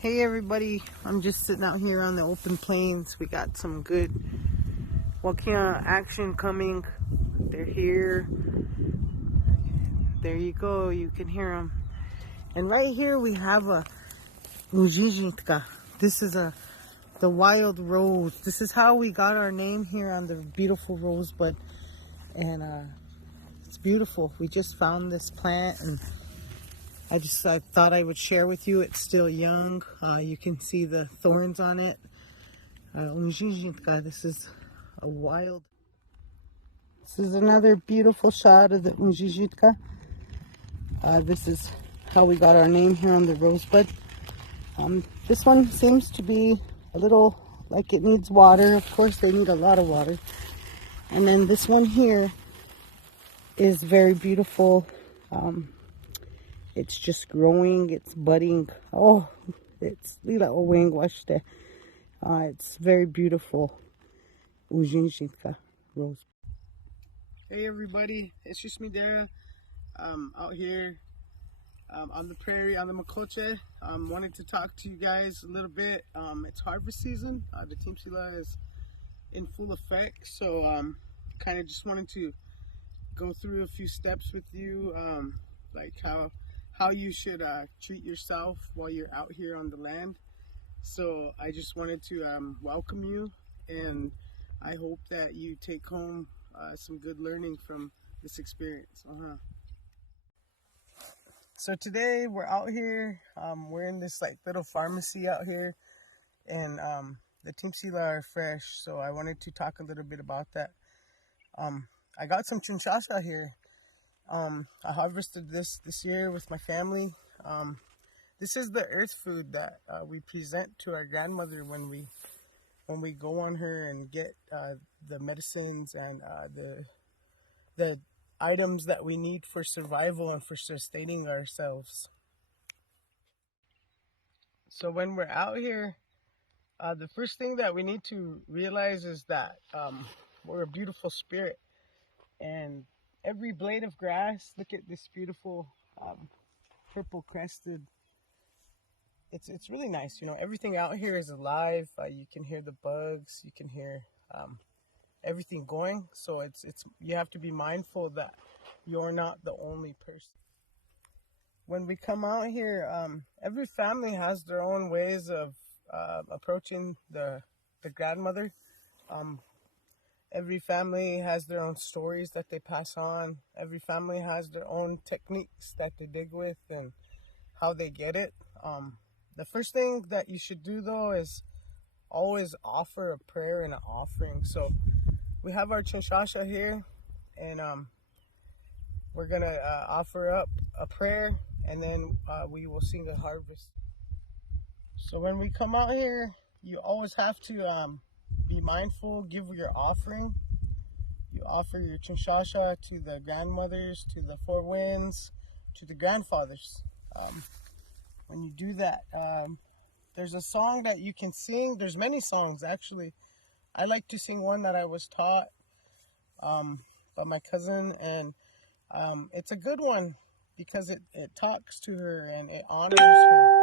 Hey everybody, I'm just sitting out here on the open plains. We got some good volcano action coming. They're here. There you go, you can hear them. And right here we have a Ujijitka. This is the wild rose. This is how we got our name here on the beautiful rosebud. And it's beautiful. We just found this plant and I thought I would share with you. It's still young. You can see the thorns on it. This is a wild. This is another beautiful shot of the Unjijitka. This is how we got our name here on the rosebud. This one seems to be a little like it needs water. Of course, they need a lot of water. And then this one here is very beautiful. It's just growing, it's budding. Oh, it's very beautiful. Ujinjitka rose. Hey everybody, it's just me, Dera. Out here on the prairie, on the Makoche. Wanted to talk to you guys a little bit. It's harvest season. The timpsula is in full effect, so kind of just wanted to go through a few steps with you, like how you should treat yourself while you're out here on the land. So I just wanted to welcome you, and I hope that you take home some good learning from this experience. So today we're out here, we're in this like little pharmacy out here, and the timpsula are fresh, so I wanted to talk a little bit about that. I got some chunchasa here. I harvested this year with my family. This is the earth food that we present to our grandmother when we go on her and get the medicines and the items that we need for survival and for sustaining ourselves. So when we're out here, the first thing that we need to realize is that we're a beautiful spirit, and every blade of grass, look at this beautiful purple crested. It's really nice, you know. Everything out here is alive. You can hear the bugs, you can hear everything going. So it's you have to be mindful that you're not the only person. When we come out here, every family has their own ways of approaching the grandmother. Every family has their own stories that they pass on. Every family has their own techniques that they dig with and how they get it. The first thing that you should do though is always offer a prayer and an offering. So we have our chinchasha here, and we're gonna offer up a prayer, and then we will sing a harvest. So when we come out here, you always have to be mindful, give your offering. You offer your chinchasha to the grandmothers, to the four winds, to the grandfathers. When you do that, there's a song that you can sing. There's many songs actually. I like to sing one that I was taught by my cousin, and it's a good one because it talks to her and it honors her.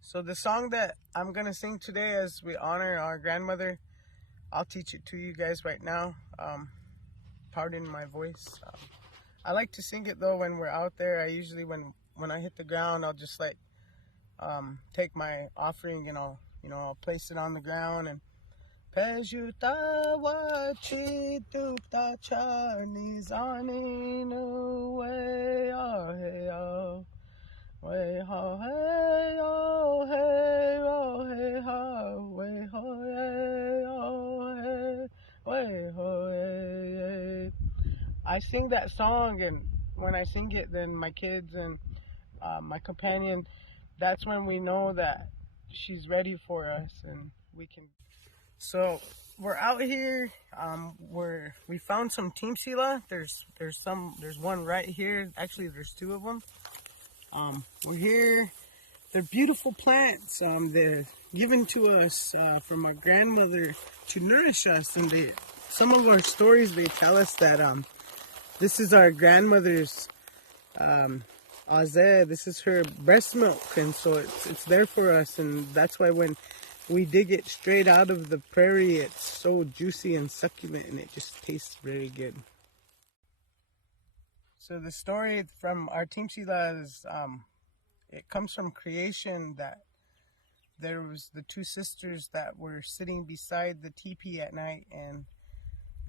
So the song that I'm gonna sing today as we honor our grandmother, I'll teach it to you guys right now. Pardon my voice. I like to sing it though when we're out there. I usually when I hit the ground, I'll just like take my offering and I'll place it on the ground and Pejuta wachi dupta charnis anin way oh way ho hey oh hey oh hey ho way ho hey oh hey way ho hey. I sing that song, and when I sing it, then my kids and my companion, that's when we know that she's ready for us and we can. So we're out here. We found some timpsula. There's one right here. Actually, there's two of them. We're here. They're beautiful plants. They're given to us from our grandmother to nourish us. And some of our stories, they tell us that this is our grandmother's This is her breast milk, and so it's there for us, and that's why when we dig it straight out of the prairie, it's so juicy and succulent, and it just tastes very good. So the story from our timpsula is, it comes from creation, that there was the two sisters that were sitting beside the teepee at night, and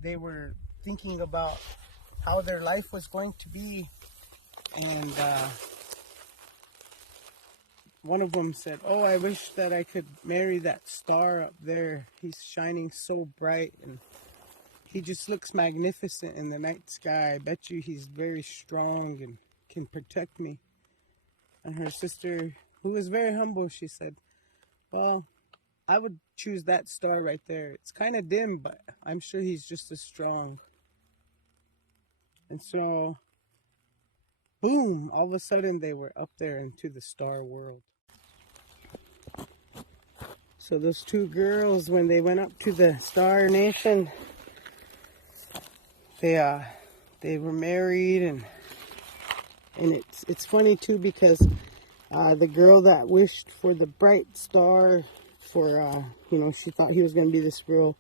they were thinking about how their life was going to be, and one of them said, "Oh, I wish that I could marry that star up there. He's shining so bright, and he just looks magnificent in the night sky. I bet you he's very strong and can protect me." And her sister, who was very humble, she said, "Well, I would choose that star right there. It's kind of dim, but I'm sure he's just as strong." And so, boom, all of a sudden they were up there into the star world. So those two girls, when they went up to the Star Nation, they were married, and it's funny too, because the girl that wished for the bright star, for she thought he was going to be this real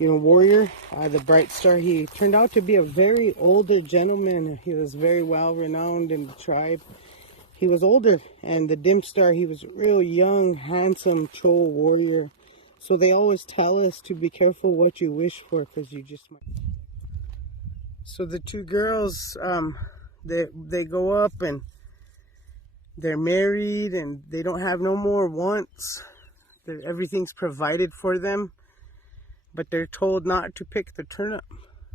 warrior, the bright star. He turned out to be a very older gentleman. He was very well renowned in the tribe. He was older, and the dim star, he was a real young, handsome Chol warrior. So they always tell us to be careful what you wish for, because you just might. So the two girls, they go up and they're married, and they don't have no more wants. Everything's provided for them, but they're told not to pick the turnip.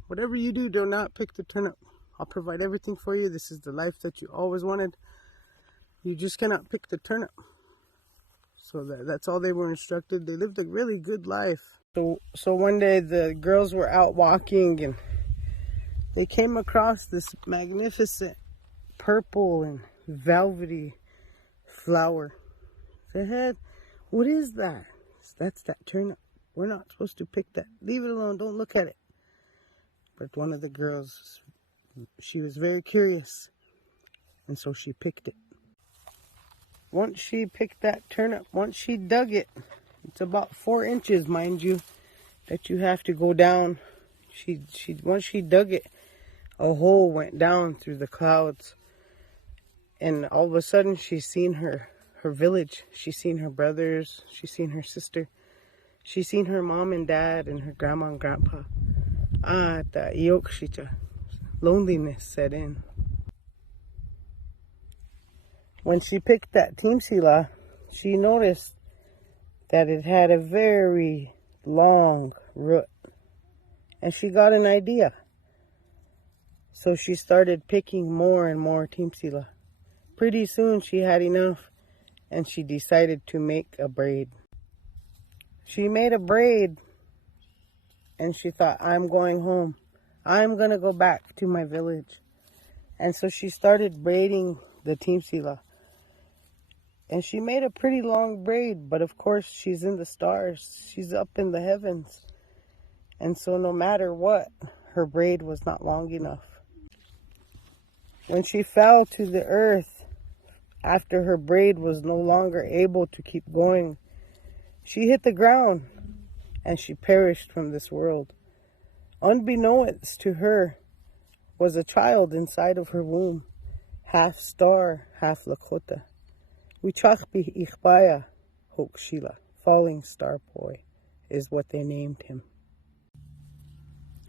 Whatever you do not pick the turnip. I'll provide everything for you. This is the life that you always wanted. You just cannot pick the turnip. So that's all they were instructed. They lived a really good life. So one day the girls were out walking, and they came across this magnificent purple and velvety flower. They said, "What is that?" "That's that turnip. We're not supposed to pick that. Leave it alone. Don't look at it." But one of the girls, she was very curious, and so she picked it. Once she picked that turnip, once she dug it, it's about 4 inches, mind you, that you have to go down. Once she dug it, a hole went down through the clouds, and all of a sudden she's seen her village. She's seen her brothers. She's seen her sister. She's seen her mom and dad and her grandma and grandpa. Dera Iyotte, loneliness set in. When she picked that timpsula, she noticed that it had a very long root, and she got an idea. So she started picking more and more timpsula. Pretty soon she had enough, and she decided to make a braid. She made a braid, and she thought, "I'm going home. I'm going to go back to my village." And so she started braiding the timpsula. And she made a pretty long braid, but of course she's in the stars. She's up in the heavens. And so no matter what, her braid was not long enough. When she fell to the earth, after her braid was no longer able to keep going, she hit the ground, and she perished from this world. Unbeknownst to her was a child inside of her womb, half star, half Lakota. Wichakbi Ichbaya Hokshila, falling star boy, is what they named him.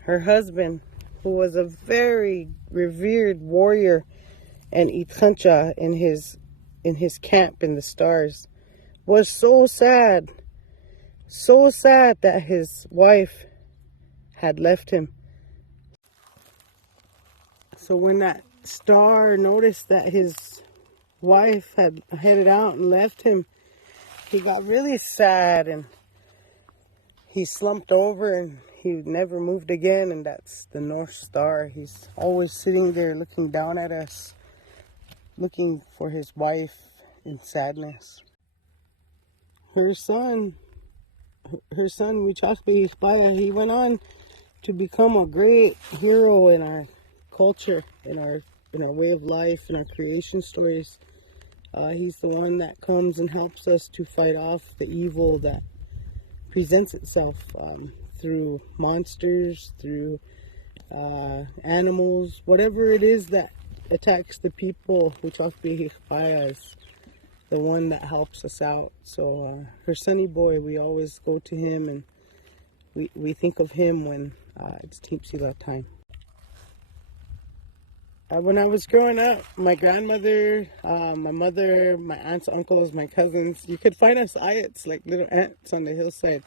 Her husband, who was a very revered warrior and Itchancha in his camp in the stars, was so sad that his wife had left him. So when that star noticed that his wife had headed out and left him, he got really sad, and he slumped over, and he never moved again. And that's the North Star. He's always sitting there looking down at us, looking for his wife in sadness. Her son Wichakbi Ichbaya, he went on to become a great hero in our culture, in our way of life, in our creation stories. He's the one that comes and helps us to fight off the evil that presents itself through monsters, through animals, whatever it is that attacks the people. Huchakbi is the one that helps us out. So her sonny boy, we always go to him, and we think of him when it's timpsula time. When I was growing up, my grandmother, my mother, my aunts, uncles, my cousins, you could find us Iots, like little ants on the hillside.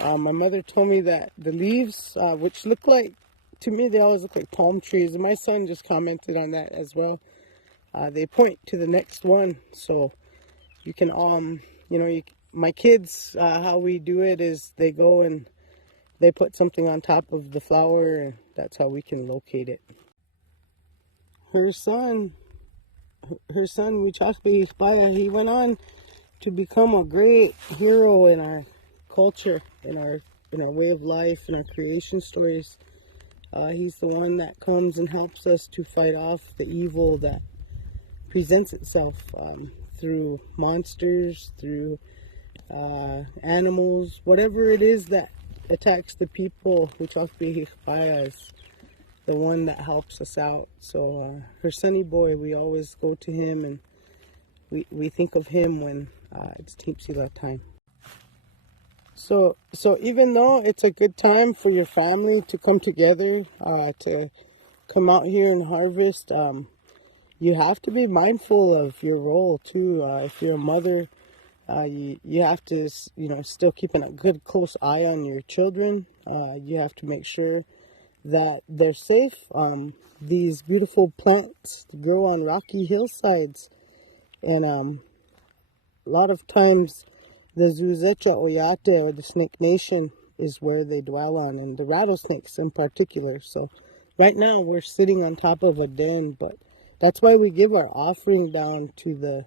My mother told me that the leaves, which look like, to me, they always look like palm trees. And my son just commented on that as well. They point to the next one. So you can, my kids, how we do it is they go and they put something on top of the flower, and that's how we can locate it. Her son, Wichakbi Iqbaya, he went on to become a great hero in our culture, in our way of life, in our creation stories. He's the one that comes and helps us to fight off the evil that presents itself through monsters, through animals, whatever it is that attacks the people. Huchakbi is the one that helps us out. So her sonny boy, we always go to him, and we think of him when it's timpsula time. So even though it's a good time for your family to come together, to come out here and harvest, you have to be mindful of your role too. If you're a mother, you have to, still keep a good close eye on your children. You have to make sure that they're safe. These beautiful plants grow on rocky hillsides, and a lot of times the Dera Iyotte, or the Snake Nation, is where they dwell on, and the rattlesnakes in particular. So right now we're sitting on top of a den, but that's why we give our offering down to the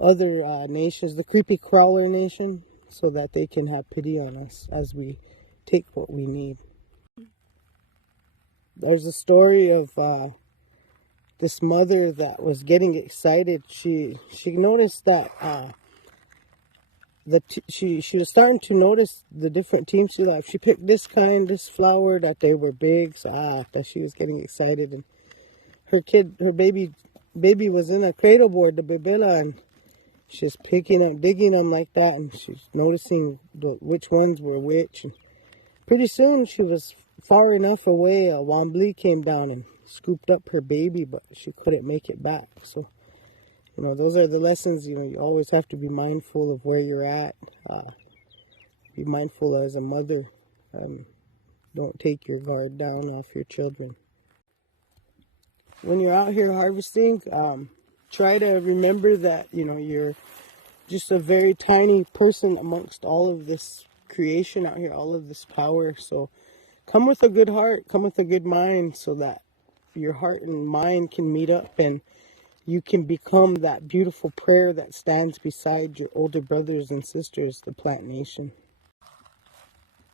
other nations, the creepy crawler nation, so that they can have pity on us as we take what we need. There's a story of this mother that was getting excited. She noticed that she was starting to notice the different timpsula. If she picked this this flower, that they were big, so that she was getting excited. And her baby was in a cradle board, the bebela, and she's picking up, digging them like that, and she's noticing which ones were which. And pretty soon she was far enough away, a wambly came down and scooped up her baby, but she couldn't make it back. So those are the lessons. You always have to be mindful of where you're at. Be mindful as a mother. Don't take your guard down off your children. When you're out here harvesting, try to remember that you're just a very tiny person amongst all of this creation out here, all of this power. So come with a good heart, come with a good mind, so that your heart and mind can meet up, and you can become that beautiful prayer that stands beside your older brothers and sisters, the Plant Nation.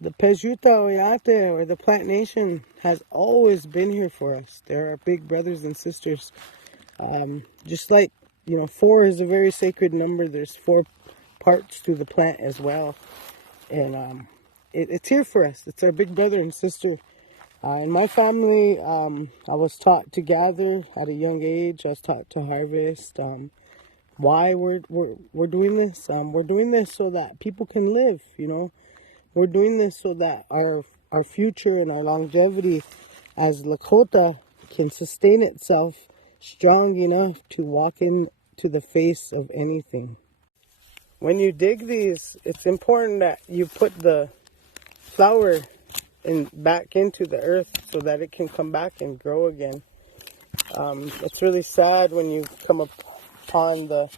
The Pejuta Oyate, or the Plant Nation, has always been here for us. They're our big brothers and sisters. Just like, 4 is a very sacred number. There's 4 parts to the plant as well. And it's here for us. It's our big brother and sister. In my family, I was taught to gather at a young age. I was taught to harvest. Why we're doing this? We're doing this so that people can live. We're doing this so that our future and our longevity as Lakota can sustain itself strong enough to walk into the face of anything. When you dig these, it's important that you put the flower back into the earth so that it can come back and grow again. It's really sad when you come upon the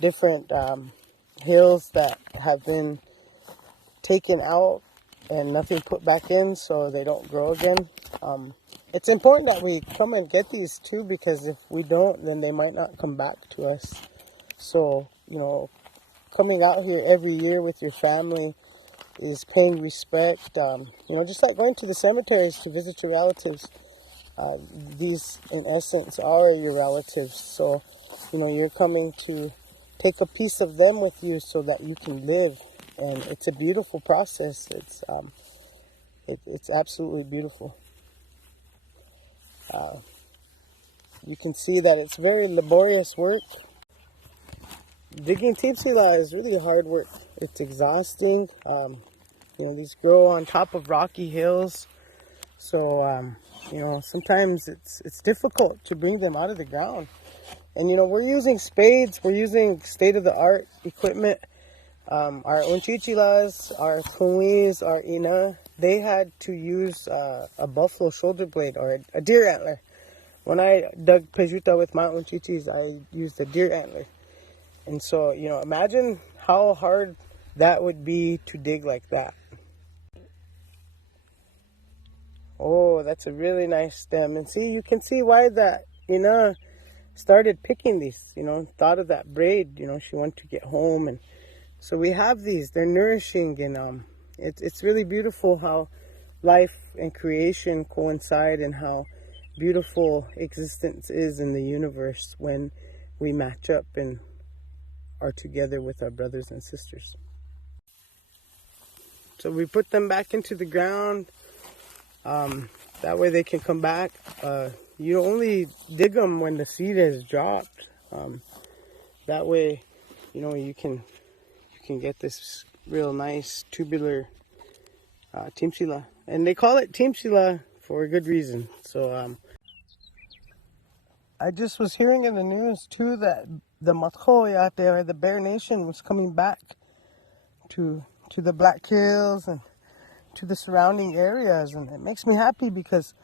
different hills that have been taken out and nothing put back in, so they don't grow again. It's important that we come and get these too, because if we don't, then they might not come back to us. So, coming out here every year with your family is paying respect. Just like going to the cemeteries to visit your relatives. uh, these, in essence, are your relatives. So, you're coming to take a piece of them with you so that you can live. And it's a beautiful process. It's absolutely beautiful. You can see that it's very laborious work. Digging timpsula is really hard work. It's exhausting. These grow on top of rocky hills. So, sometimes it's difficult to bring them out of the ground. And, we're using spades. We're using state-of-the-art equipment. Our unchichilas, our kumis, our ina, they had to use a buffalo shoulder blade or a deer antler. When I dug pejuta with my unchichis, I used a deer antler. And so, imagine how hard that would be to dig like that. Oh, that's a really nice stem. And see, you can see why that, started picking these, thought of that braid, she wanted to get home. And so we have these, they're nourishing, and it's really beautiful how life and creation coincide and how beautiful existence is in the universe when we match up and are together with our brothers and sisters. So we put them back into the ground. That way they can come back. You only dig them when the seed is dropped. That way, you can get this real nice tubular timpsula. And they call it timpsula for a good reason. So I just was hearing in the news too that the Matko out there, the Bear Nation, was coming back to the Black Hills and to the surrounding areas, and it makes me happy because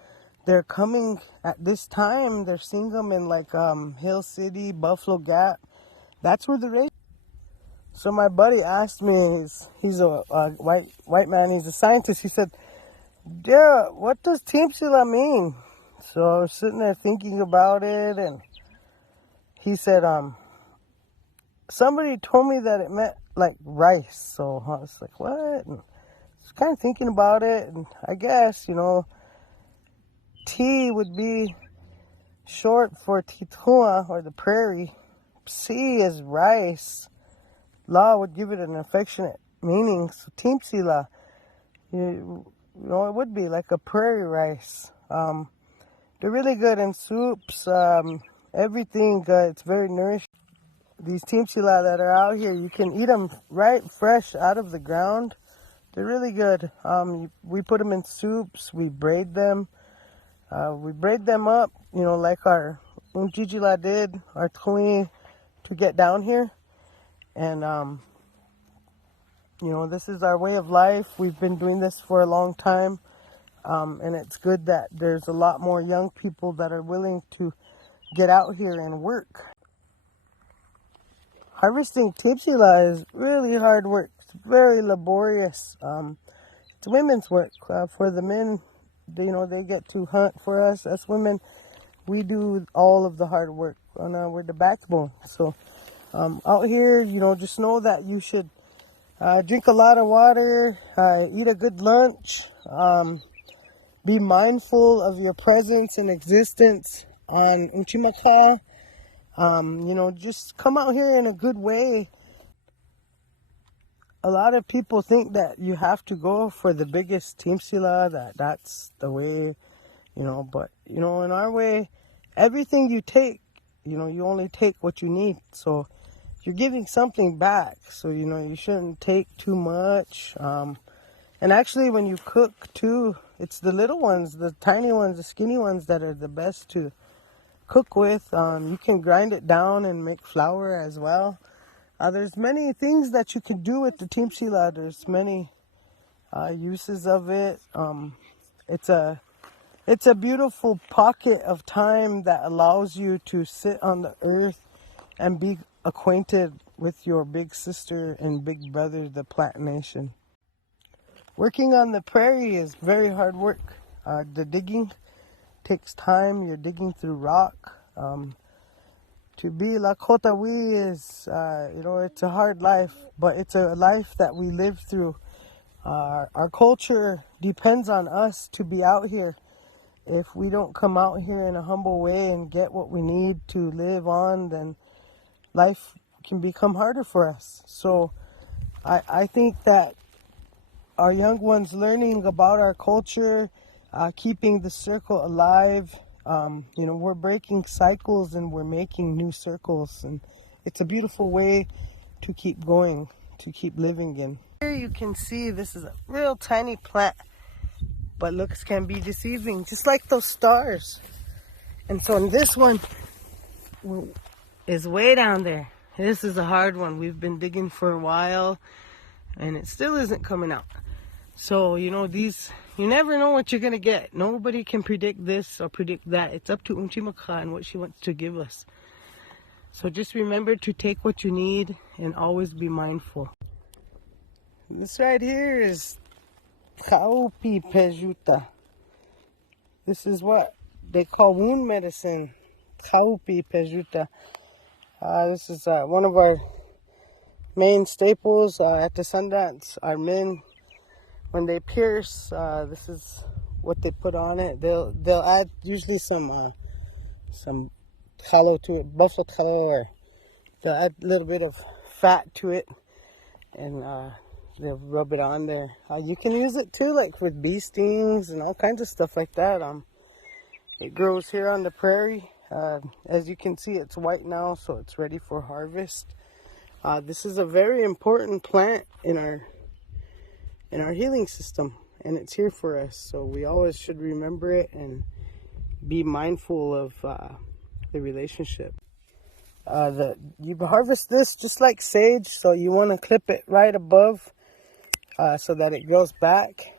they're coming at this time. They're seeing them in like Hill City, Buffalo Gap. That's where the race. So my buddy asked me, he's a white man, he's a scientist. He said, "Dera, what does timpsula mean?" So I was sitting there thinking about it, and he said, somebody told me that it meant like rice. So I was like, what? And I was kind of thinking about it, and I guess, T would be short for titua, or the prairie. C is rice. La would give it an affectionate meaning. So timpsula, it would be like a prairie rice. They're really good in soups, everything. It's very nourishing. These timpsula that are out here, you can eat them right fresh out of the ground. They're really good. We put them in soups. We braid them. We braid them up, like our unchichila did, our tui, to get down here. And, this is our way of life. We've been doing this for a long time. And it's good that there's a lot more young people that are willing to get out here and work. Harvesting timpsula is really hard work. It's very laborious. It's women's work. For the men, they get to hunt for us. As women, we do all of the hard work. We're the backbone. So out here, just know that you should drink a lot of water, eat a good lunch, be mindful of your presence and existence on Uchimaka. Just come out here in a good way. A lot of people think that you have to go for the biggest timpsula, that's the way, but, in our way, everything you take, you only take what you need. So you're giving something back. So, you shouldn't take too much. And actually, when you cook too, it's the little ones, the tiny ones, the skinny ones that are the best to cook with. You can grind it down and make flour as well. There's many things that you can do with the timpsula. There's many uses of it. It's a beautiful pocket of time that allows you to sit on the earth and be acquainted with your big sister and big brother, the plant nation. Working on the prairie is very hard work. The digging takes time. You're digging through rock. To be Lakotawi is, it's a hard life, but it's a life that we live through. Our culture depends on us to be out here if we don't come out here in a humble way and get what we need to live on, then life can become harder for us. So I think that our young ones learning about our culture, keeping the circle alive, we're breaking cycles and we're making new circles, and it's a beautiful way to keep going, to keep living in. Here you can see this is a real tiny plant, but looks can be deceiving, just like those stars. And so this one is way down there. This is a hard one. We've been digging for a while and it still isn't coming out. So, these, you never know what you're going to get. Nobody can predict this or predict that. It's up to Unchimaka and what she wants to give us. So just remember to take what you need and always be mindful. This right here is Kaupi pejuta. This is what they call wound medicine. Kaupi pejuta. This is one of our main staples at the Sundance. Our men, when they pierce, this is what they put on it. They'll add usually some tallow to it, buffalo tallow, or they'll add a little bit of fat to it, and they'll rub it on there. You can use it too, like with bee stings and all kinds of stuff like that. It grows here on the prairie. As you can see, it's white now, so it's ready for harvest. This is a very important plant in our healing system, and it's here for us. So we always should remember it and be mindful of the relationship. You harvest this just like sage, so you want to clip it right above so that it grows back.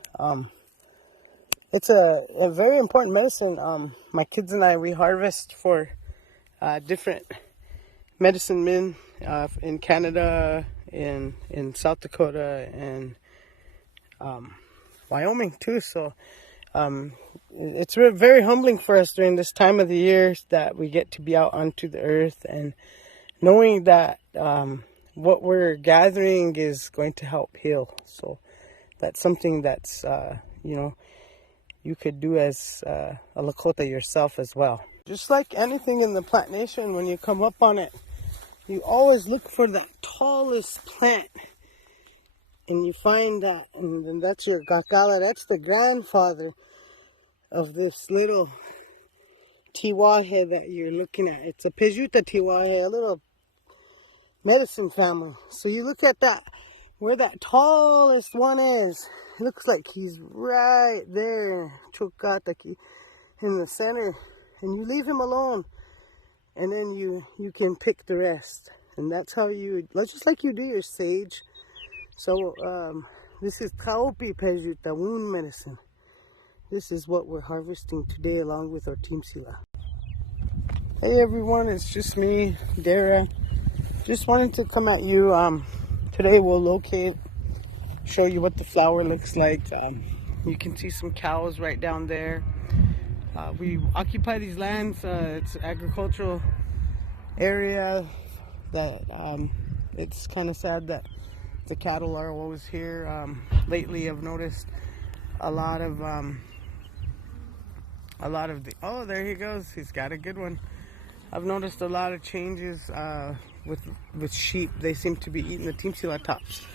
It's a very important medicine. My kids and I, we harvest for different medicine men in Canada, in South Dakota, and Wyoming too. So it's very humbling for us during this time of the year that we get to be out onto the earth and knowing that what we're gathering is going to help heal. So that's something that's you could do as a Lakota yourself as well. Just like anything in the plant nation, when you come up on it, you always look for the tallest plant. And you find that, and then that's your kakala, that's the grandfather of this little tiwahe that you're looking at. It's a pejuta tiwahe, a little medicine family. So you look at that, where that tallest one is, it looks like he's right there, chukataki, in the center. And you leave him alone, and then you can pick the rest. And that's how just like you do your sage. So this is Kaupi pejuta, wound medicine. This is what we're harvesting today along with our timpsula. Hey everyone, it's just me, Dera. Just wanted to come at you. Today we'll show you what the flower looks like. You can see some cows right down there. We occupy these lands. It's an agricultural area that it's kind of sad that the cattle are always here. Lately I've noticed a lot of oh, there he goes, he's got a good one. I've noticed a lot of changes with sheep. They seem to be eating the timpsula tops,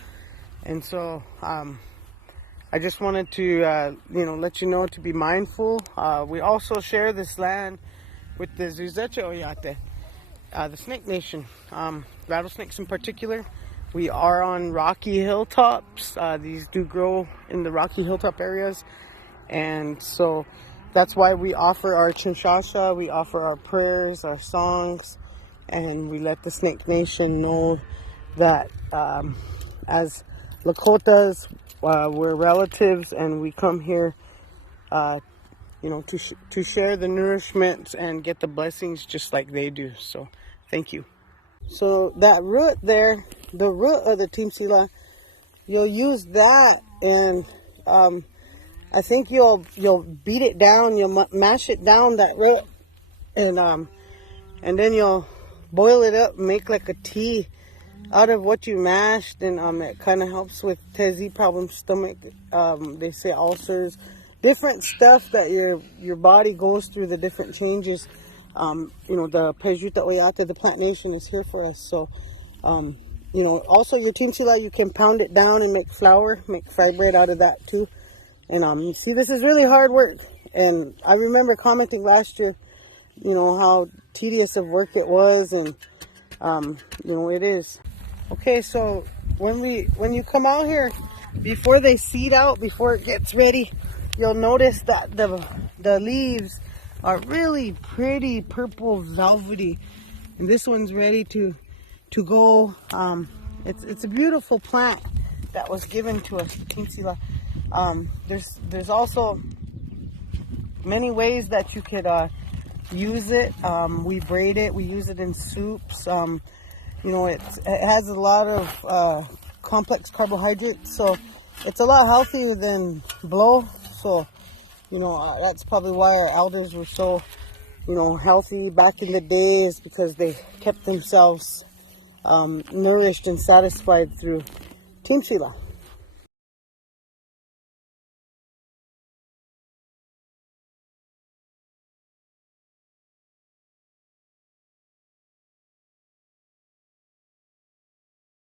and so I just wanted to let you know to be mindful. We also share this land with the Dera Iyotte, the Snake Nation, rattlesnakes in particular. We are on rocky hilltops. These do grow in the rocky hilltop areas, and so that's why we offer our chinshasha, we offer our prayers, our songs, and we let the Snake Nation know that as Lakotas, we're relatives, and we come here to share the nourishment and get the blessings just like they do. So thank you. So that root there, the root of the timpsula, you'll use that, and I think you'll beat it down, you'll mash it down, that root, and then you'll boil it up, make like a tea out of what you mashed, and it kind of helps with tezi problems, stomach, they say ulcers, different stuff that your body goes through, the different changes. You know, the Dera Iyotte, the plant nation, is here for us. So, you know, also your timpsula, you can pound it down and make flour, make fry bread out of that too. And you see, this is really hard work. And I remember commenting last year, you know, how tedious of work it was, and you know, it is. Okay, so when you come out here, before they seed out, before it gets ready, you'll notice that the leaves are really pretty purple velvety, and this one's ready to go. It's a beautiful plant that was given to us, the timpsula. There's also many ways that you could use it. We braid it, we use it in soups. You know, it has a lot of complex carbohydrates, so it's a lot healthier than blow. So, you know, that's probably why our elders were so, you know, healthy back in the days, because they kept themselves nourished and satisfied through timpsula.